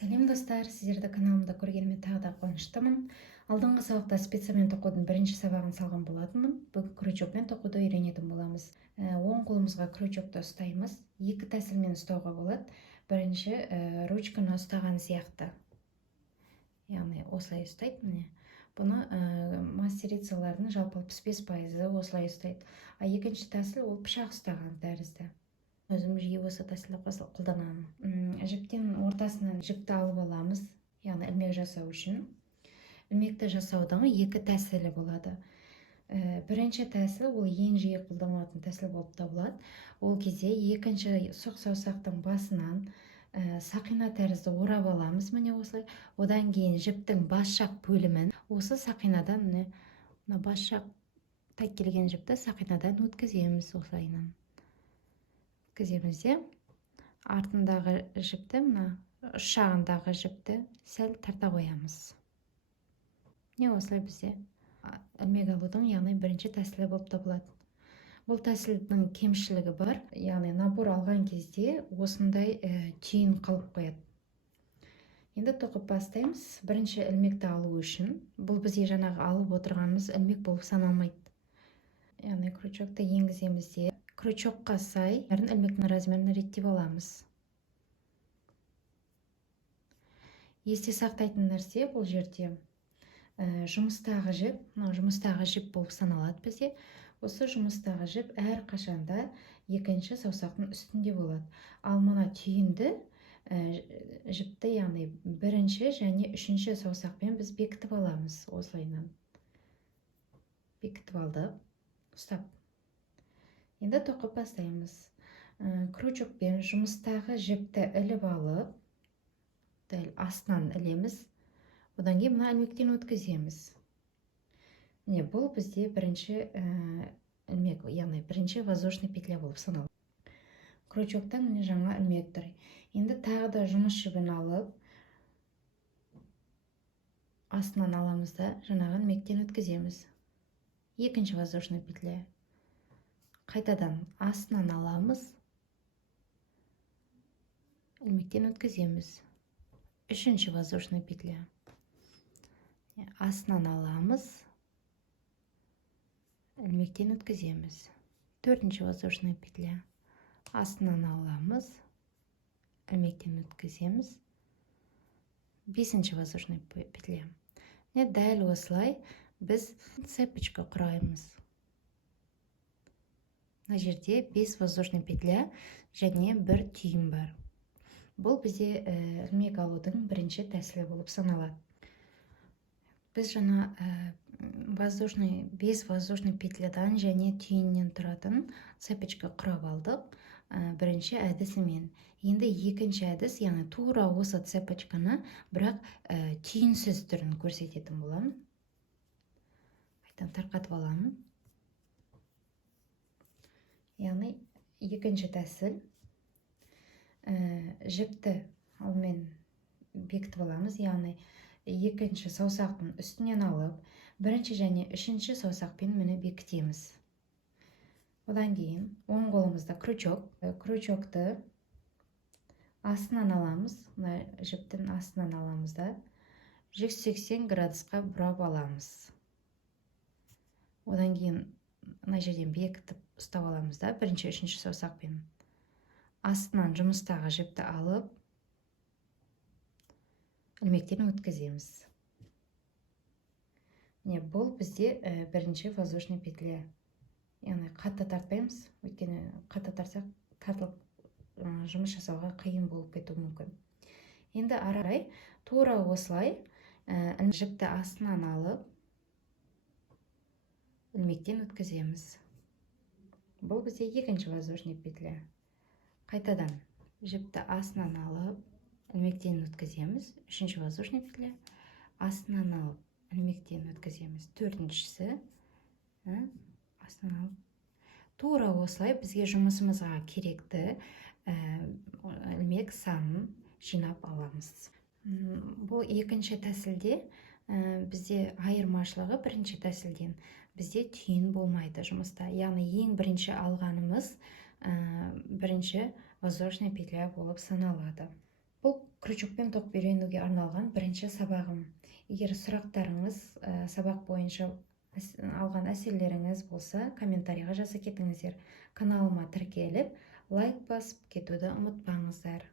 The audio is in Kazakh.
Сәлем достар, сіздерді каналымда көргеніме тағы да қуаныштымын. Алдыңғы сабақта спицамен тоқудың бірінші сабағын салған болатынмын. Бүгін крючокпен тоқуды үйренетін боламыз. Оң қолымызға крючокты ұстаймыз. Екі тәсілмен ұстауға болады. Бірінші ручканы ұстаған сияқты. Яғни осылай ұстайды міне. Бұны мастерицалардың жалпы 65% осылай ұстайды. Екінші тәсіл ол пышақ ұстаған тәрізді. Өзім жиі осы тәсілді қолданамын. Жіптен ортасынан жіпті алып аламыз, яғни ілмек жасау үшін. Ілмекті жасаудың екі тәсілі болады. Бірінші тәсіл ол ең жиі қолданылатын тәсіл болып табылады. Ол кезде екінші сұқ саусақтың басынан сақина тәрізді орап аламыз, міне осылай. Одан кейін жіптің бас жақ бөлімін осы сақинадан, мына бас жақ келген жіпті сақинадан өткіземіз осылайынан. Өткіземізде артындағы жіпті, мына ұшағындағы жіпті сәл тарта қоямыз. Не осылай бізде ілмек алудың яғни бірінші тәсілі болып табылады. Бұл тәсілдің кемшілігі бар, яғни набор алған кезде осындай түйін қалып қояды. Енді тоқып бастаймыз. Бірінші ілмекті алу үшін, бұл бізде жаңағы алып отырғанымыз ілмек болып саналмайды. Яғни крючокты енгіземізде крючокқа сай ілмектің размерін реттеп аламыз. Есте сақтайтын нәрсе бұл жерде жұмыстағы жіп, жұмыстағы жіп болып саналады бізде. Осы жұмыстағы жіп әр қашанда екінші саусақтың үстінде болады. Ал мына түйінді жіпті, яғни бірінші және үшінші саусақпен біз бекітіп аламыз осылайынан. Бекітіп алдық, ұстап. Енді тоқып бастаймыз. Крючокпен жұмыстағы жіпті іліп алып, дәл астынан ілеміз. Одан кейін мына ілмектен өткіземіз. Міне бұл бізде бірінші ілмек, яғни бірінші воздушный петля болып саналады. Крючоктан міне жаңа ілмек тұр. Енді тағы да жұмыс жібін алып, астынан аламыз да жаңағы ілмектен өткіземіз. Екінші воздушный петля. Қайтадан астынан аламыз, ілмектен өткіземіз. Үшінші воздушный петля. Астынан аламыз, ілмектен өткіземіз. Төртінші воздушный петля. Астынан аламыз, ілмектен өткіземіз. Бесінші воздушный петля. Дәл осылай біз цепочка құраймыз. Мына жерде 5 воздушный петля және бір түйін бар. Бұл бізде ілмек алудың бірінші тәсілі болып саналады. Біз жаңа 5 воздушный петлядан және түйіннен тұратын цепочка құрап алдық бірінші әдісімен. Енді екінші әдіс, яғни тура осы цепочканы, бірақ түйінсіз түрін көрсететін боламын. Қайтадан тарқатып аламын. Яғни екінші тәсіл, жіпті алмен бекітіп аламыз, яғни екінші саусақтың үстінен алып, бірінші және үшінші саусақпен мені бекітеміз. Одан кейін оң қолымызда крючокты астынан аламыз, жіптің астынан аламыз да 180 градусқа бұрап аламыз. Одан кейін мына жерден бекітіп ұстап аламыз да, бірінші, үшінші саусақпен. Астынан жұмыстағы жіпті алып, ілмектен өткіземіз. Бұл бізде бірінші воздушный петля. Яғни қатты тартпаймыз, өйткені қатты тартсақ тартылып жұмыс жасауға қиын болып кетуі мүмкін. Енді арай тура осылай жіпті астынан алып, ілмектен өткіземіз. Бұл бізде екінші воздушный петля. Қайтадан жіпті астынан алып, ілмектен өткіземіз. Үшінші воздушный петля. Астынан алып, ілмектен өткіземіз. Төртіншісі. Астынан алып. Тура осылай бізге жұмысымызға керекті ілмек санын жинап аламыз. Бұл екінші тәсілде бізде айырмашылығы бірінші тәсілден. Бізде түйін болмайды жұмыста. Яғни ең бірінші алғанымыз бірінші воздушный петля болып саналады. Бұл крючокпен тоқып үйренуге арналған бірінші сабағым. Егер сұрақтарыңыз, сабақ бойынша алған әсерлеріңіз болса, комментарийға жаза кетіңіздер. Каналыма тіркеліп, лайк басып кетуді ұмытпаңыздар.